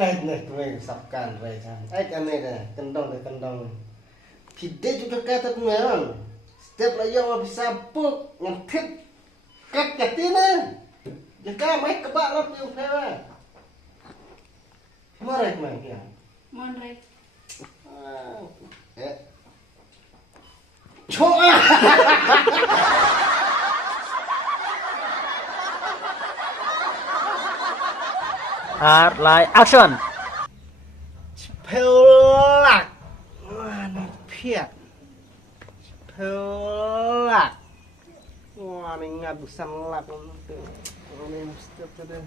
nih gue sabkan rejan. Aneh deh, kendong. Tidak juga kata memang. Setiap layang mau bisa puk ngentip kat katina. Jika mai kebak lo tiup hewa. Marek mai ya. Monrek. Choa. Art like action. Pelak. Wah, ini piat. Pelak. Wah, ini ngadusan lak itu. Ini mesti ada.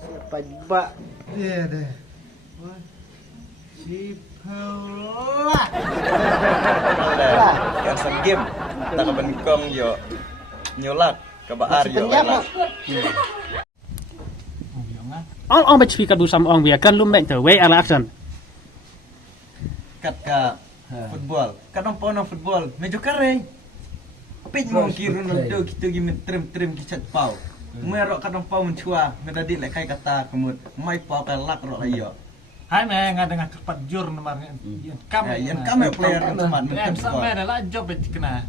Siapa jebak? Iya deh. Wah. Si pelak. Kan sen game. Tak kebenkong yo nyolak ke baar yo. Ongไปคุยกับดูซ้ำong biarkan lu make the way ala action. Kat ka football. Kat nang football. Mejo kare. Pej mo kirun do kita gi trim ki chat pau. Merok kat nang pau mencua, ngedadi lek kai kata kemut. Mai pau ka lak ro ayo. Hai meh ngadeng kepat jur nomor kam Yan kame player teman sampai adalah job kena.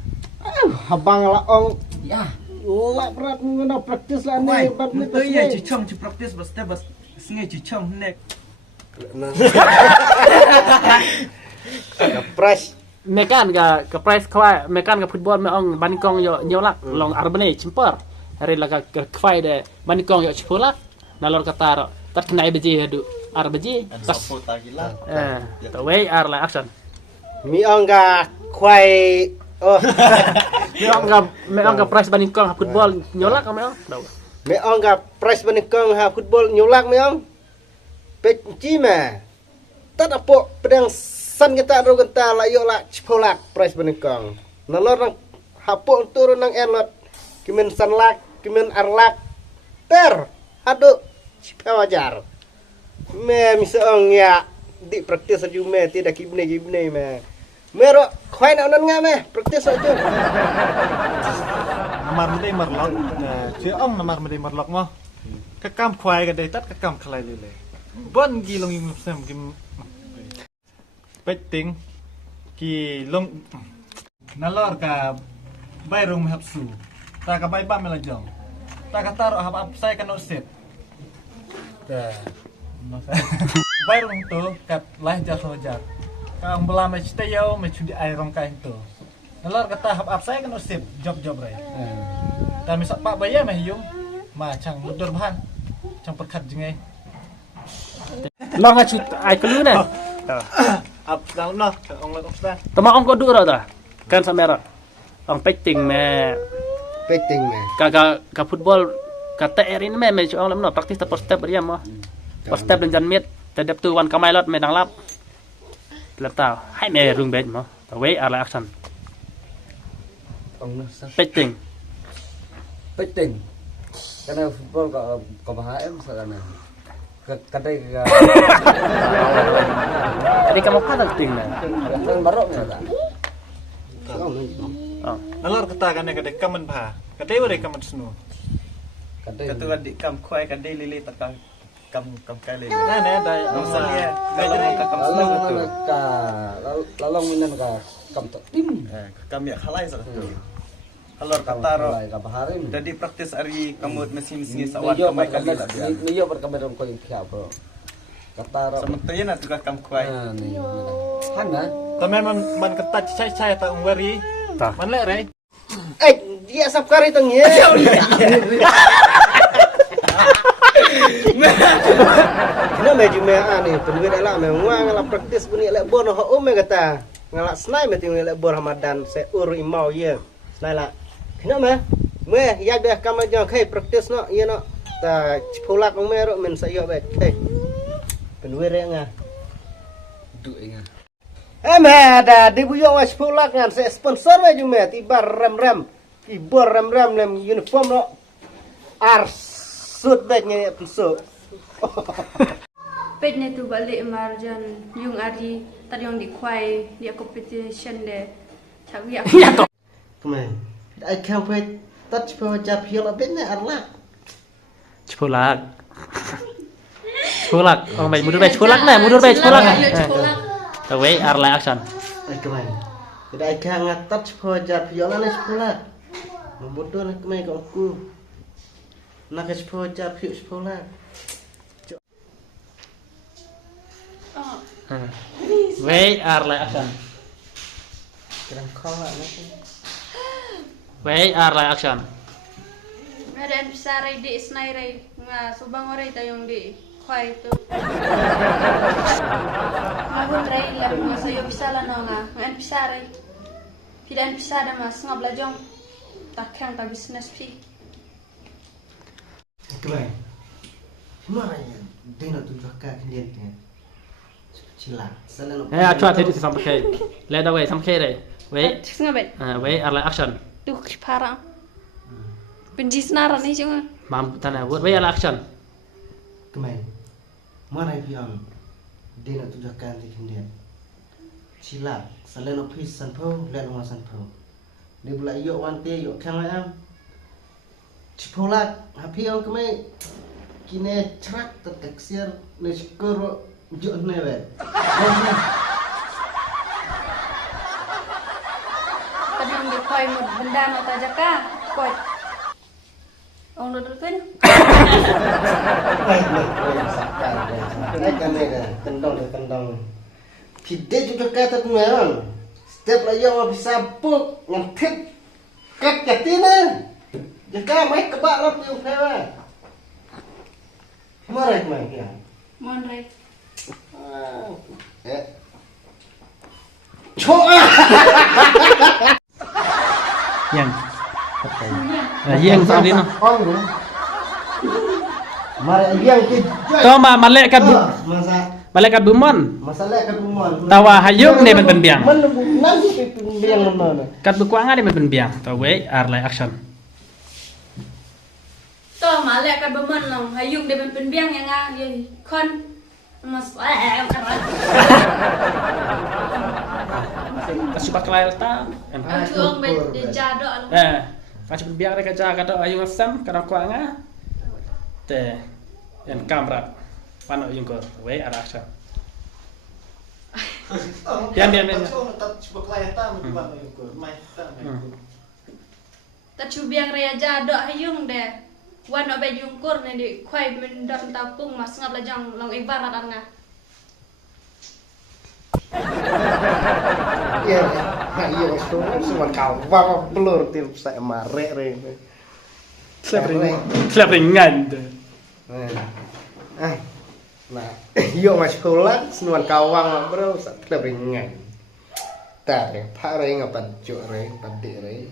Habang lah ong. Ya. Lak berat mengenal praktis lah Wai, ni. betul ya cucong praktis bas sengai cucong nek. Fresh. Mekan ke price kwa mekan ke football me ong banikong yo nyolak long arbane cimper. Hari laga ke kwai de banikong yo cipulak. Nalor kata tat kena beji hadu arbeji tas. Sapota gila. The way are like action. Mi ong ga kwai. Oh. Me ong ke price banikong football nyolak me ong. Mi ong ga fresh banikong ha football nyulak mi ong. Peci mah. Tat apok pedang san kita ro genta layo la cipolak fresh banikong. Nalor nang hapok turun nang enlot. Kimen sanlak, kimen arlak. Ter. Hadu cipawajar. Me miseong ya di praktis aju me tidak gibne me. Mero khoi nak nan nga me praktis aju. Nomor mesti merlok. Si ong nomor mesti merlok mah. Kekam kwai ka dai tat kekam khlai le. Bon gi long im sem kim. Peting ki long nalor ka bai rong hapsu. Ta ka bai ba melajong. Ta ka taro hap sai ka no set. Ta bai rong tu kat lah jar sojar. Kang belah me stayau me cudi ai rong kain tu. Nalor kata hap sai ka no set job re. Ta misak pak bayar meh yung ma chang mudur bahan. Chang perkat jengai. Long achu ai kelu na. Ap daun noh, ong lot obstan. Tama ong ko du ra ta. Kan samera. Ong pecting me Peting me. ka football kata erin me ong lam no praktis ta step riam mo. Step dan jan mit tadap tu wan kamai lot me dang lap. Lam tao hai me rung bet mo. The way are like action. Ông nó Pecting. Peting. Karena football kok bahaya misalnya. Kadai Jadi kamu patang ting na. kan barok ya. Nalor kata kan kadai kamen pa. Kadai wari kamen snu. Kadai Katu adik kam kuai kan lili takang kam kai lili. Nah, dai. Misalnya kalau ka kam senang tu. lalong minan ka kam tim. Kam ya halai satu. Halor kata ro. Ka baharin. Jadi praktis ari kamut mesin sawan kamai kali lah dia. Niyo berkabar ko yung tiya bro. Kataro. Sementara na tukar kam kuai. Ni. Hana. Tamen man ketat cai ta wari. Ta. Man le re. Dia sapkari tong ye. Kena meju me ani, penduit ala me wang ala praktis buni lek bon ho me kata. Ngalak snai me tingu lek bon Ramadan se ur imau ye. Snai la. Kena me ya dah kam jang kai praktis no ye no. Ta cipulak me ro men sayo bet. Penduit re nga. Du inga. Me ada di buyo wa cipulak ngan se sponsor me ju me tiba rem. Ibor rem lem uniform no. Sud bednya pisau. Pet ne tu balik marjan yung ari tadi yang di kwai dia competition de chawi aku. Kemana? I can't wait. Touch for jap hill a bit na arla. Cipulak. Cepulak. Oh, baik mundur baik cepulak nah, mundur baik cepulak. Cepulak. Wait, arlay action. Ai kemai. Tidak ada ngatat sekolah jar viola ni sekolah. Membodoh nak kemai kau aku. Nak sekolah jar sekolah. Oh. Wait, arlay action. Kerang kau lah nak. Wait, arlay action. Medan besar di snai nga subang orai tayong di kwai tu. Mahun rai lah nga sayo bisa lah nga ngan bisa rai. Pidan bisa dah mas ngab lajong takang ta business pi. Kemai. Mana ya? Dia nak tujuh kaki dia ni. Cila. Selalu. Achua tadi sampai kai. Let away sampai kai deh. Wait. Ngabet. Wait, arlay action. Tu parang. Benci senaran ni cuma. Mampu tanah buat. Wait, arlay action. Kemai. Mana yang dia nak tujuh kaki dia. Cila. Selalu pis sanpau, lihat rumah sanpau. Dia pula yuk wante yuk kang ayam. Cipolat, happy yang kemai. Kini cerak terkeksir neskur juk never. Tadi yang di kwai mud benda nak tajak ka. Kwai. Ông đưa được tin. Cái này là tân đồng. Thì để chúng ta cái thật người không? Step là do bisa buộc ngăn thích cắt cả tin á. Giờ cái mấy các bạn lắm nhiều thế mà. Mà rồi mà kìa. Mon rai. Chỗ Yang. Yang sao đi nó. Mà yang cái Kau malaikat masa malaikat bumon. masalah kan rumah. Tawa hayuk ni ben biang. Nanti biang mana? Kat berkuangan ni ben biang. Tahu wait, arlay action. To malek kan beman long hayuk dia ben biang yang nga ye kon mas Kasih pakai ta. Ang tuong ben de jado long. Kasih ben biang mereka jaga kata ayung asam kada kuanga. Te en kamera. Pano yung kor. Wait, arlay action. Biang. Ta chu biang rea jado hayung de. Wan obe jungkur ni di kwai mendam tapung mas ngap lajang long ibarat anga. Iya, iya itu semua kau bawa pelur tim saya marek re. Slap ringan. Nah, iya mas sekolah semua kawang bro, slap ringan. Tar ya, pak re ngapan cuk re, padik re.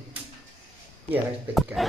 Iya, respect kan.